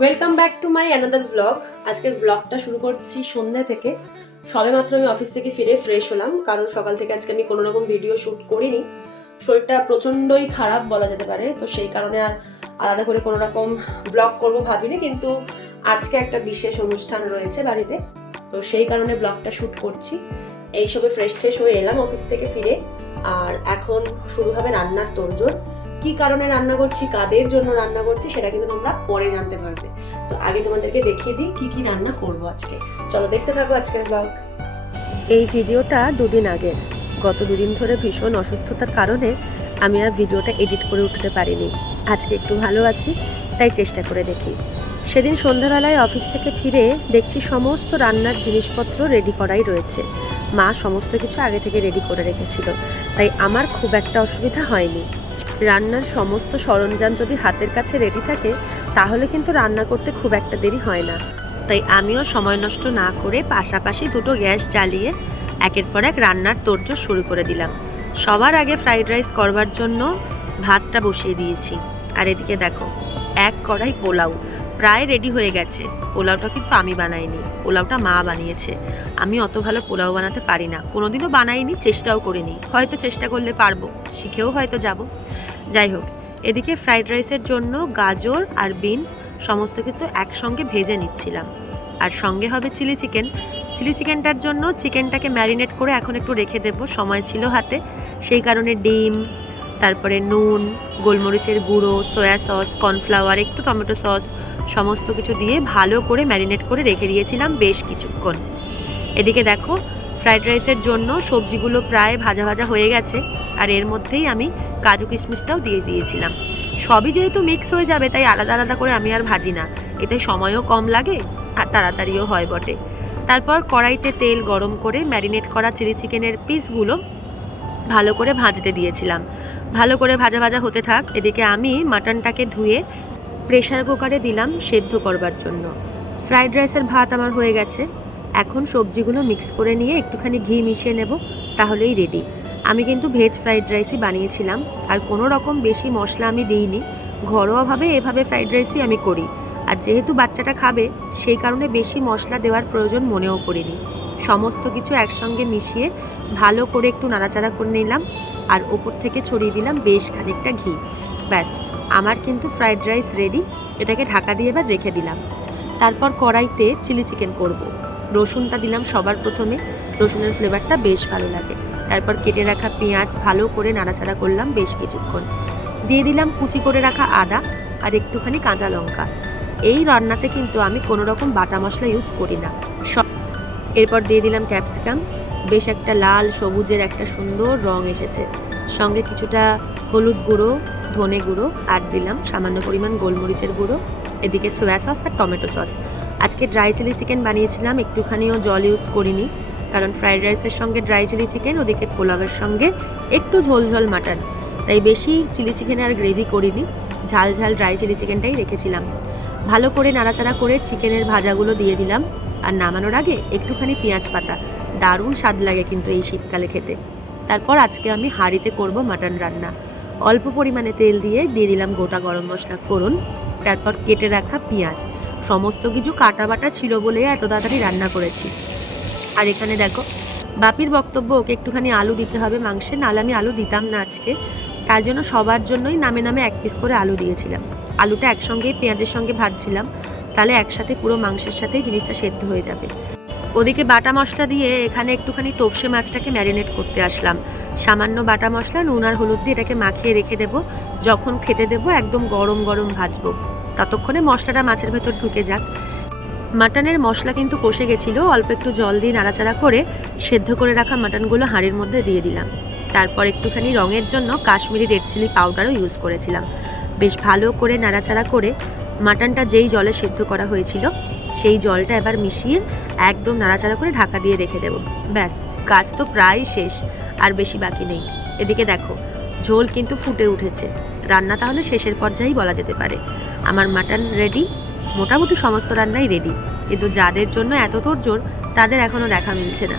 Welcome back to my another blog আজকের ব্লগটা শুরু করছি সন্ধ্যা থেকে। সবে মাত্র আমি অফিস থেকে ফিরে ফ্রেশ হলাম, কারণ সকাল থেকে আজকে আমি কোনো রকম ভিডিও শ্যুট করিনি। শরীরটা প্রচণ্ডই খারাপ বলা যেতে পারে, তো সেই কারণে আর আলাদা করে কোনো রকম ব্লগ করব ভাবিনি, কিন্তু আজকে একটা বিশেষ অনুষ্ঠান রয়েছে বাড়িতে, তো সেই কারণে ব্লগটা শ্যুট করছি। এইসবে ফ্রেশ ট্রেশ হয়ে এলাম অফিস থেকে ফিরে, আর এখন শুরু হবে রান্নার তোড়জোড়। কি কারণে রান্না করছি, কাদের জন্য রান্না করছি, সেটা কিন্তু তোমরা পরে জানতে পারবে। তো আগে তোমাদেরকে দেখিয়ে দিই কি কি রান্না করব আজকে। চলো দেখতে থাকো আজকের ব্লগ এই ভিডিওটা দুদিন আগের। গত দুদিন ধরে ভীষণ অসুস্থতার কারণে আমি আর ভিডিওটা এডিট করে উঠতে পারিনি। আজকে একটু ভালো আছি, তাই চেষ্টা করে দেখি। সেদিন সন্ধ্যাবেলায় অফিস থেকে ফিরে দেখছি সমস্ত রান্নার জিনিসপত্র রেডি করাই রয়েছে। মা সমস্ত কিছু আগে থেকে রেডি করে রেখেছিল। তাই আমার খুব একটা অসুবিধা হয়নি। রান্নার সমস্ত সরঞ্জাম যদি হাতের কাছে রেডি থাকে, তাহলে কিন্তু রান্না করতে খুব একটা দেরি হয় না। তাই আমিও সময় নষ্ট না করে পাশাপাশি দুটো গ্যাস জ্বালিয়ে একের পর এক রান্নার তোড়জোড় শুরু করে দিলাম। সবার আগে ফ্রাইড রাইস করবার জন্য ভাতটা বসিয়ে দিয়েছি। আর এদিকে দেখো, এক কড়াই পোলাও, প্রায় রেডি হয়ে গেছে। পোলাওটা কিন্তু আমি বানাইনি, পোলাওটা মা বানিয়েছে। আমি অত ভালো পোলাও বানাতে পারি না। কোনোদিনও বানাইনি, চেষ্টাও করিনি। হয়তো চেষ্টা করলে পারব, শিখেও হয়তো যাব। যাই হোক, এদিকে ফ্রাইড রাইসের জন্য গাজর আর বিনস সমস্ত কিছু একসঙ্গে ভেজে নিচ্ছিলাম। আর সঙ্গে হবে চিলি চিকেন। চিলি চিকেনটার জন্য চিকেনটাকে ম্যারিনেট করে এখন একটু রেখে দেব, সময় ছিল হাতে। সেই কারণে ডিম, তারপরে নুন, গোলমরিচের গুঁড়ো, সয়া সস, কর্নফ্লাওয়ার, একটু টমেটো সস সমস্ত কিছু দিয়ে ভালো করে ম্যারিনেট করে রেখে দিয়েছিলাম বেশ কিছুক্ষণ। এদিকে দেখো, ফ্রাইড রাইসের জন্য সবজিগুলো প্রায় ভাজা ভাজা হয়ে গেছে, আর এর মধ্যেই আমি কাজু কিশমিশটাও দিয়ে দিয়েছিলাম। সবই যেহেতু মিক্স হয়ে যাবে, তাই আলাদা আলাদা করে আমি আর ভাজি না। এতে সময়ও কম লাগে আর তাড়াতাড়িও হয় বটে। তারপর কড়াইতে তেল গরম করে ম্যারিনেট করা চিলি চিকেনের পিসগুলো ভালো করে ভাজতে দিয়েছিলাম। ভালো করে ভাজা ভাজা হতে থাক, এদিকে আমি মাটনটাকে ধুয়ে প্রেশার কুকারে দিলাম সেদ্ধ করবার জন্য। ফ্রাইড রাইসের ভাত আমার হয়ে গেছে। এখন সবজিগুলো মিক্স করে নিয়ে একটুখানি ঘি মিশিয়ে নেব, তাহলেই রেডি আমি কিন্তু ভেজ ফ্রাইড রাইসই বানিয়েছিলাম, আর কোনো রকম বেশি মশলা আমি দিইনি। ঘরোয়াভাবে এভাবে ফ্রাইড রাইসই আমি করি। আর যেহেতু বাচ্চাটা খাবে, সেই কারণে বেশি মশলা দেওয়ার প্রয়োজন মনেও করিনি সমস্ত কিছু একসঙ্গে মিশিয়ে ভালো করে একটু নাড়াচাড়া করে নিলাম, আর ওপর থেকে ছড়িয়ে দিলাম বেশ খানিকটা ঘি। ব্যাস আমার কিন্তু ফ্রাইড রাইস রেডি এটাকে ঢাকা দিয়ে এবার রেখে দিলাম। তারপর কড়াইতে চিলি চিকেন করব। রসুনটা দিলাম সবার প্রথমে, রসুনের ফ্লেভারটা বেশ ভালো লাগে। তারপর কেটে রাখা পেঁয়াজ ভালো করে নাড়াচাড়া করলাম বেশ কিছুক্ষণ। দিয়ে দিলাম কুচি করে রাখা আদা আর একটুখানি কাঁচা লঙ্কা। এই রান্নাতে কিন্তু আমি কোনো রকম বাটা মশলা ইউজ করি না। সব এরপর দিয়ে দিলাম ক্যাপসিকাম বেশ একটা লাল, সবুজের একটা সুন্দর রং এসেছে। সঙ্গে কিছুটা হলুদ গুঁড়ো ধনে গুঁড়ো, আর দিলাম সামান্য পরিমাণ গোলমরিচের গুঁড়ো। এদিকে সোয়া সস আর টমেটো সস আজকে ড্রাই চিলি চিকেন বানিয়েছিলাম, একটুখানিও জল ইউজ করিনি, কারণ ফ্রাইড রাইসের সঙ্গে ড্রাই চিলি চিকেন ওদিকে পোলাওয়ের সঙ্গে একটু ঝোল ঝোল মাটন তাই বেশি চিলি চিকেনে আর গ্রেভি করিনি, ঝাল ঝাল ড্রাই চিলি চিকেনটাই রেখেছিলাম। ভালো করে নাড়াচাড়া করে চিকেনের ভাজাগুলো দিয়ে দিলাম, আর নামানোর আগে একটুখানি পেঁয়াজ পাতা। দারুণ স্বাদ লাগে কিন্তু এই শীতকালে খেতে। তারপর আজকে আমি হাঁড়িতে করব মাটন রান্না। অল্প পরিমাণে তেল দিয়ে দিয়ে দিলাম গোটা গরম মশলা ফোড়ন, তারপর কেটে রাখা পেঁয়াজ। সমস্ত কিছু কাটা বাটা ছিল বলে এত তাড়াতাড়ি রান্না করেছি। আর এখানে দেখো, বাপির বক্তব্য, ওকে একটুখানি আলু দিতে হবে মাংসে, নাহলে আমি আলু দিতাম না আজকে। তার জন্য সবার জন্যই নামে নামে এক পিস করে আলু দিয়েছিলাম। আলুটা একসঙ্গেই পেঁয়াজের সঙ্গে ভাজছিলাম, তাহলে একসাথে পুরো মাংসের সাথেই জিনিসটা সেদ্ধ হয়ে যাবে। ওদিকে বাটা মশলা দিয়ে এখানে একটুখানি তোপসে মাছটাকে ম্যারিনেট করতে আসলাম। সামান্য বাটা মশলা, নুন আর হলুদ দিয়ে এটাকে মাখিয়ে রেখে দেবো। যখন খেতে দেবো, একদম গরম গরম ভাজবো। ততক্ষণে মশলাটা মাছের ভেতর ঢুকে যাক। মাটনের মশলা কিন্তু কষে গেছিল। অল্প একটু জল দিয়ে নাড়াচাড়া করে সেদ্ধ করে রাখা মাটনগুলো হাঁড়ির মধ্যে দিয়ে দিলাম। তারপর একটুখানি রঙের জন্য কাশ্মীরি রেড চিলি পাউডারও ইউজ করেছিলাম। বেশ ভালো করে নাড়াচাড়া করে মাটনটা যেই জলে সেদ্ধ করা হয়েছিল, সেই জলটা এবার মিশিয়ে একদম নাড়াচাড়া করে ঢাকা দিয়ে রেখে দেবো। ব্যাস, কাজ তো প্রায় শেষ। আর বেশি বাকি নেই। এদিকে দেখো ঝোল কিন্তু ফুটে উঠেছে। রান্না তাহলে শেষের পর্যায়েই বলা যেতে পারে। আমার মাটন রেডি মোটামুটি সমস্ত রান্নাই রেডি কিন্তু যাদের জন্য এত তোড়জোড় তাদের এখনও দেখা মিলছে না।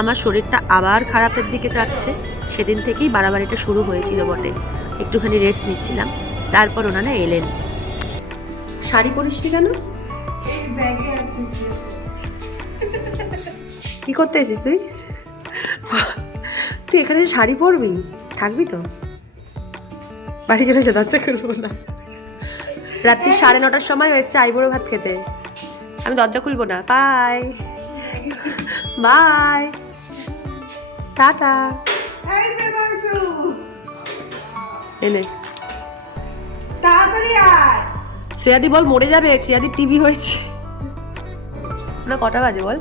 আমার শরীরটা আবার খারাপের দিকে যাচ্ছে। সেদিন থেকেই বাড়াবাড়িটা শুরু হয়েছিল বটে। একটুখানি রেস্ট নিচ্ছিলাম। তারপর ওনারা এলেন। শাড়ি পরিস কেন? কি করতে এসিস তুই? তুই এখানে শাড়ি পরবি? থাকবি তো। বাড়ি চলে যা দরজা খুলবো না। রাত্রি সাড়ে নটার সময় হয়েছে আইবুড়ো ভাত খেতে। আমি দরজা খুলবো না। বাই। বাই। Ta ta. এনে। শ্রেয়াদি বল মরে যাবে। শ্রেয়াদি টিভি হয়েছে। না কটা বাজে বল?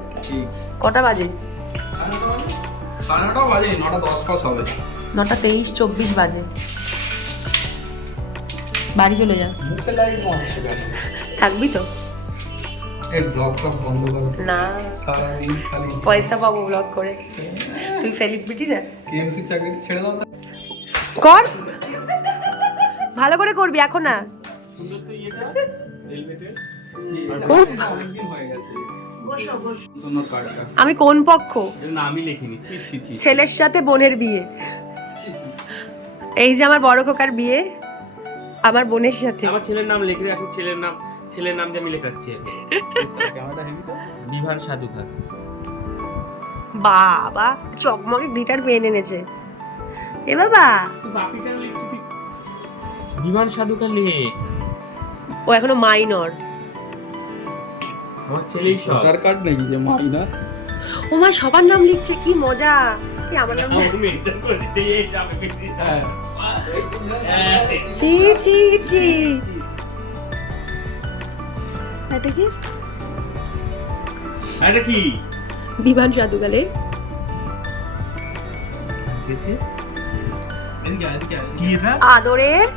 কটা বাজে? সাড়ে নটা বাজে নটা দশ পাস হবে। নটা তেইশ চব্বিশ বাজে। বাড়ি চলে যা। থাকবি তো? এই ব্লগ টক বন্ধ কর। না। পয়সা পাবো ব্লগ করে। তুই সেলিব্রিটি না? কেএমসি চাকরি ছেড়ে দাও কর। ভালো করে করবি এখন না। খুব আমি কোন পক্ষ? এর নামই লিখিনি। ছি ছি ছি। ছেলের সাথে বোনের বিয়ে। এই যে আমার বড় খোকার বিয়ে আমার বোনের সাথে। আমার ছেলের নাম লিখে এখন ছেলের নাম ছেলের নাম দিয়ে আমি লেখাচ্ছি। ক্যামেরাটা হেভি তো? বিভান সাধুখার বাবা চকমকে গ্লিটার পেন এনেছে। এ বাবা। বিভান সাধুখার লেখ ও এখনও মাইনর। আমার ছেলেই সব ভোটার কার্ড নাকি যে মাইনার ও মা সবার নাম লিখছে কি মজা। কি আমার নাম আমার মেনশন করে দিতে এই যাবে বেশি হ্যাঁ। ছি ছি ছি। এটা কি? এটা কি? বিমান এটা? আদরের?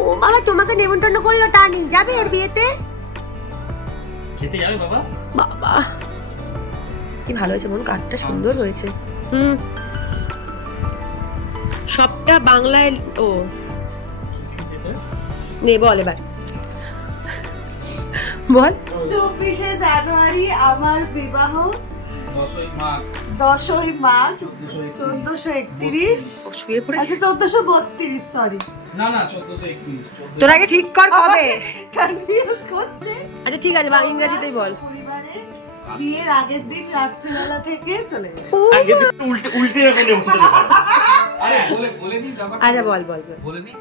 ও বাবা তোমাকে নেমন্তন্ন করল টানি যাবে এর বিয়েতে? খেতে যাবে বাবা? বাবা কি ভালো হয়েছে মন কাঠটা সুন্দর হয়েছে। হুম। সবটা বাংলায় ও। নে বল এবার। বল। চব্বিশে জানুয়ারি আমার বিবাহ। দশই মাঘ। চোদ্দশো একত্রিশ। চোদ্দশো একত্রিশ। শুয়ে পড়েছে আচ্ছা চোদ্দশো বত্রিশ সরি না না চোদ্দশো একত্রিশ। তোর আগে ঠিক কর কবে? কনফিউজ করছে। আচ্ছা ঠিক আছে বা ইংরেজিতেই বল। পরিবারে বিয়ের আগের দিন রাত্রিবেলা থেকে চলে যাবে। আগে উল্টে উল্টে নেমন্তন্ন আরে বলে বলে নি আচ্ছা বল বল বল। বলে নি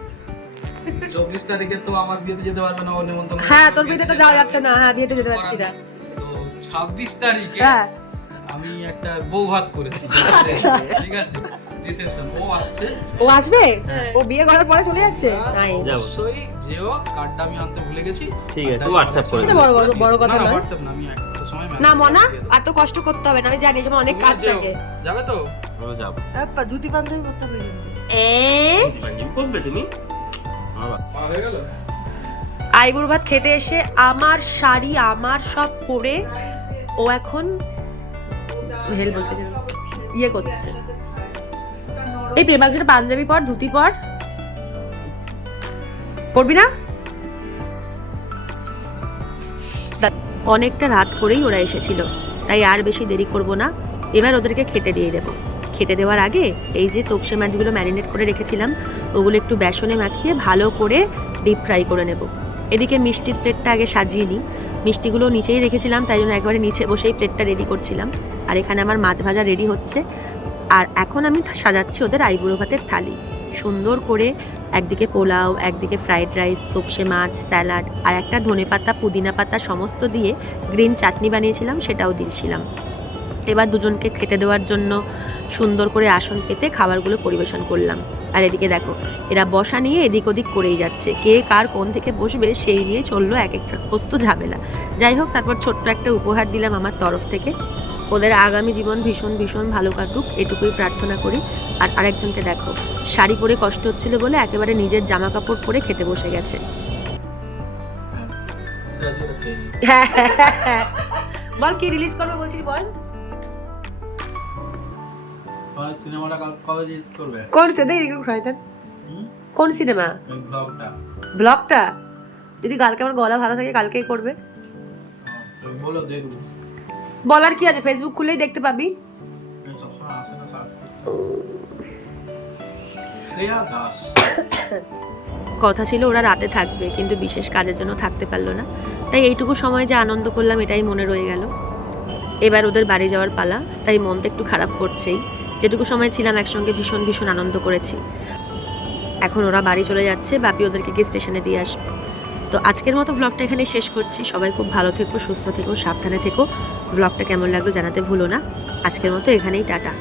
চব্বিশ তারিখে তো আমার বিয়েতে যেতে পারবে না ও নেমন্তন্ন হ্যাঁ তোর বিয়েতে তো যাওয়া যাচ্ছে না। হ্যাঁ বিয়েতে যেতে পারছি না। তো ছাব্বিশ তারিখে হ্যাঁ। আমি একটা বউ ভাত করেছি ঠিক আছে? রিসেপশন। ও আসছে। ও আসবে? ও বিয়ে করার পরে চলে যাচ্ছে? নাই যাব। অবশ্যই। যেও কার্ডটা আমি আনতে ভুলে গেছি। ঠিক আছে হোয়াটসঅ্যাপ করে সেটা বড় বড় বড় কথা না হোয়াটসঅ্যাপ না আমি একটা সময় না মনা। এত কষ্ট করতে হবে না আমি জানি যেমন অনেক কাজ থাকে। যাবে তো? ও যাব। আপ্পা, ধুতি পাঞ্জাবি করতে হবে কিন্তু। এ? পাঞ্জাবি করবে তুমি? বাবা। হয়ে গেল? আইবুড় ভাত খেতে এসে আমার শাড়ি আমার সব পরে ও এখন হেল বলতেছে ইয়ে করছে। এই প্রেমাংশটা পাঞ্জাবি পর ধুতি পর। পরবি না? অনেকটা রাত করেই ওরা এসেছিল, তাই আর বেশি দেরি করব না। এবার ওদেরকে খেতে দিয়ে দেবো। খেতে দেওয়ার আগে এই যে তোপসে মাছগুলো ম্যারিনেট করে রেখেছিলাম, ওগুলো একটু বেসনে মাখিয়ে ভালো করে ডিপ ফ্রাই করে নেব। এদিকে মিষ্টির প্লেটটা আগে সাজিয়ে নিই। মিষ্টিগুলো নিচেই রেখেছিলাম, তাই জন্য একবারে নিচে বসেই প্লেটটা রেডি করছিলাম। আর এখানে আমার মাছ ভাজা রেডি হচ্ছে। আর এখন আমি সাজাচ্ছি ওদের আইবুড়ো ভাতের থালি। সুন্দর করে একদিকে পোলাও, একদিকে ফ্রাইড রাইস তোপসে মাছ স্যালাড আর একটা ধনেপাতা পুদিনা পাতা সমস্ত দিয়ে গ্রিন চাটনি বানিয়েছিলাম, সেটাও দিয়েছিলাম। এবার দুজনকে খেতে দেওয়ার জন্য সুন্দর করে আসন পেতে খাবারগুলো পরিবেশন করলাম। আর এদিকে দেখো, এরা বসা নিয়ে এদিক ওদিক করেই যাচ্ছে। কে কার কোন থেকে বসবে সেই নিয়ে চলল এক একটা পোস্ত ঝামেলা। যাই হোক, তারপর ছোট্ট একটা উপহার দিলাম আমার তরফ থেকে। ওদের আগামী জীবন ভীষণ ভীষণ ভালো কাটুক এটুকুই প্রার্থনা করি। আর আরেকজনকে দেখো শাড়ি পরে কষ্ট হচ্ছিল বলে একেবারে নিজের জামা কাপড় পরে খেতে বসে গেছে। বল কি রিলিজ করবে বলছিস বল। সিনেমাটা কবে রিলিজ করবে? কোন সে দেখ শয়তান হুম? কোন সিনেমা ব্লগটা ব্লগটা যদি কালকে আমার গলা ভালো থাকে কালকেই করবে। বলো দেখব। বলার কি আছে? ফেসবুক খুললেই দেখতে পাবি। কথা ছিল ওরা রাতে থাকবে কিন্তু বিশেষ কাজের জন্য থাকতে পারল না। তাই এইটুকু সময় যে আনন্দ করলাম এটাই মনে রয়ে গেল। এবার ওদের বাড়ি যাওয়ার পালা তাই মনটা একটু খারাপ করছেই। যেটুকু সময় ছিলাম একসঙ্গে ভীষণ ভীষণ আনন্দ করেছি। এখন ওরা বাড়ি চলে যাচ্ছে বাপি ওদেরকে গিয়ে স্টেশনে দিয়ে আসবে। তো আজকের মতো ব্লগটা এখানে শেষ করছি। সবাই খুব ভালো থেকো, সুস্থ থেকো, সাবধানে থেকো। ব্লগটা কেমন লাগল জানাতে ভুলো না। আজকের মতো এখানেই, টাটা।